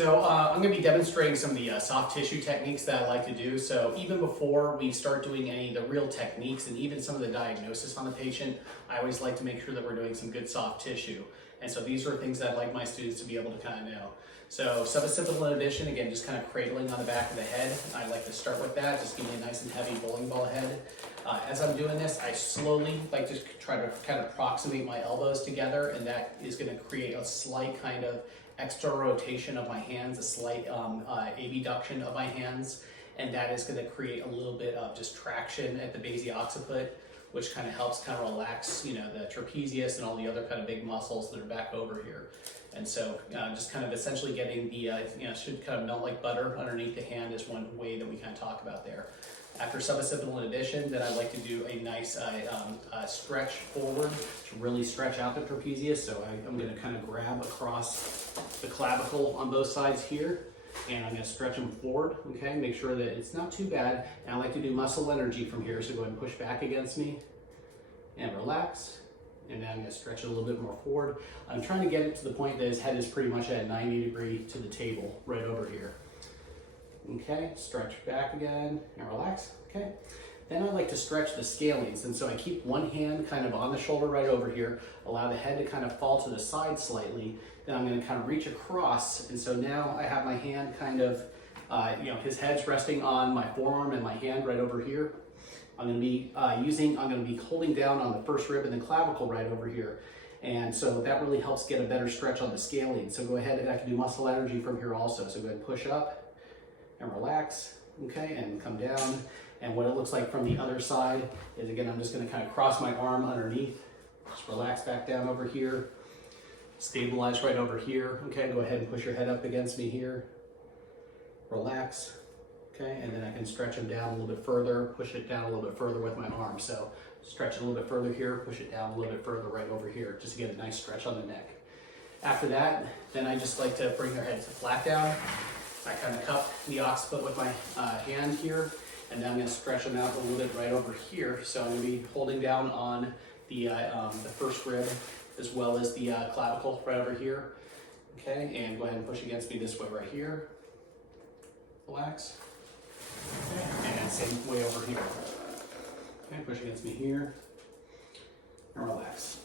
So I'm going to be demonstrating some of the soft tissue techniques that I like to do. So even before we start doing any of the real techniques and even some of the diagnosis on the patient, I always like to make sure that we're doing some good soft tissue. And so these are things that I'd like my students to be able to kind of know. So suboccipital inhibition, again, just kind of cradling on the back of the head. I like to start with that, just give me a nice and heavy bowling ball head. As I'm doing this, I slowly like to try to kind of approximate my elbows together, and that is going to create a slight kind of external rotation of my hands, a slight abduction of my hands, and that is going to create a little bit of just traction at the base of the occiput, which kind of helps kind of relax, you know, the trapezius and all the other kind of big muscles that are back over here. And so just kind of essentially getting the, you know, should kind of melt like butter underneath the hand is one way that we kind of talk about there. After suboccipital inhibition, then I like to do a nice stretch forward to really stretch out the trapezius. So I'm going to kind of grab across the clavicle on both sides here, and I'm going to stretch them forward, okay? Make sure that it's not too bad. And I like to do muscle energy from here, so go ahead and push back against me and relax. And now I'm going to stretch it a little bit more forward. I'm trying to get it to the point that his head is pretty much at 90 degrees to the table right over here. Okay, stretch back again and relax, okay? Then I like to stretch the scalenes, and so I keep one hand kind of on the shoulder right over here, allow the head to kind of fall to the side slightly, then I'm gonna kind of reach across, and so now I have my hand kind of, you know, his head's resting on my forearm and my hand right over here. I'm gonna be holding down on the first rib and the clavicle right over here. And so that really helps get a better stretch on the scalene. So go ahead, and I can do muscle energy from here also. So go ahead and push up and relax, okay, and come down. And what it looks like from the other side is, again, I'm just gonna kind of cross my arm underneath, just relax back down over here, stabilize right over here, okay, go ahead and push your head up against me here, relax, okay, and then I can stretch them down a little bit further, push it down a little bit further with my arm. So stretch it a little bit further here, push it down a little bit further right over here, just to get a nice stretch on the neck. After that, then I just like to bring their heads flat down. I kind of cup the occiput with my hand here, and then I'm going to stretch them out a little bit right over here. So I'm going to be holding down on the first rib as well as the clavicle right over here. Okay, and go ahead and push against me this way right here. Relax. Okay, and same way over here. Okay, push against me here and relax.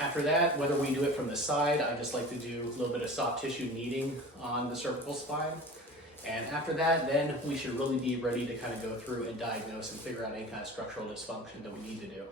After that, whether we do it from the side, I just like to do a little bit of soft tissue kneading on the cervical spine. And after that, then we should really be ready to kind of go through and diagnose and figure out any kind of structural dysfunction that we need to do.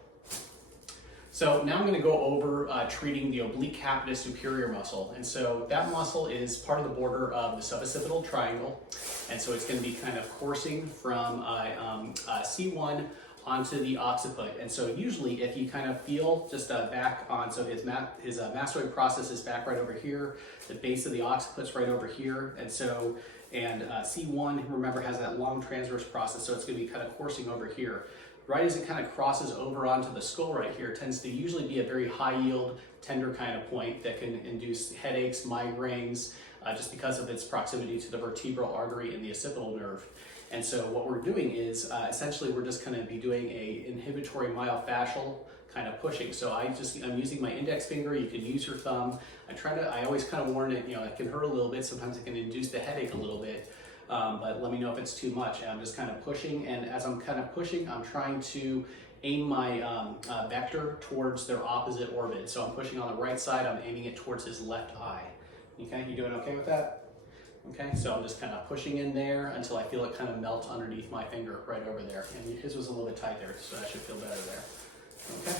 So now I'm going to go over treating the oblique capitis superior muscle. And so that muscle is part of the border of the suboccipital triangle. And so it's going to be kind of coursing from C1 onto the occiput. And so usually if you kind of feel just back on, so his mastoid process is back right over here, the base of the occiput's right over here, and so, C1, remember, has that long transverse process, so it's going to be kind of coursing over here. Right as it kind of crosses over onto the skull right here, it tends to usually be a very high yield, tender kind of point that can induce headaches, migraines, just because of its proximity to the vertebral artery and the occipital nerve. And so what we're doing is essentially we're just going to be doing a inhibitory myofascial kind of pushing. So I'm using my index finger. You can use your thumb. I always kind of warn it, you know, it can hurt a little bit. Sometimes it can induce the headache a little bit. But let me know if it's too much. And I'm just kind of pushing, and as I'm kind of pushing, I'm trying to aim my vector towards their opposite orbit. So I'm pushing on the right side, I'm aiming it towards his left eye. Okay, you doing okay with that? Okay, so I'm just kind of pushing in there until I feel it kind of melt underneath my finger right over there. And his was a little bit tight there, so I should feel better there. Okay.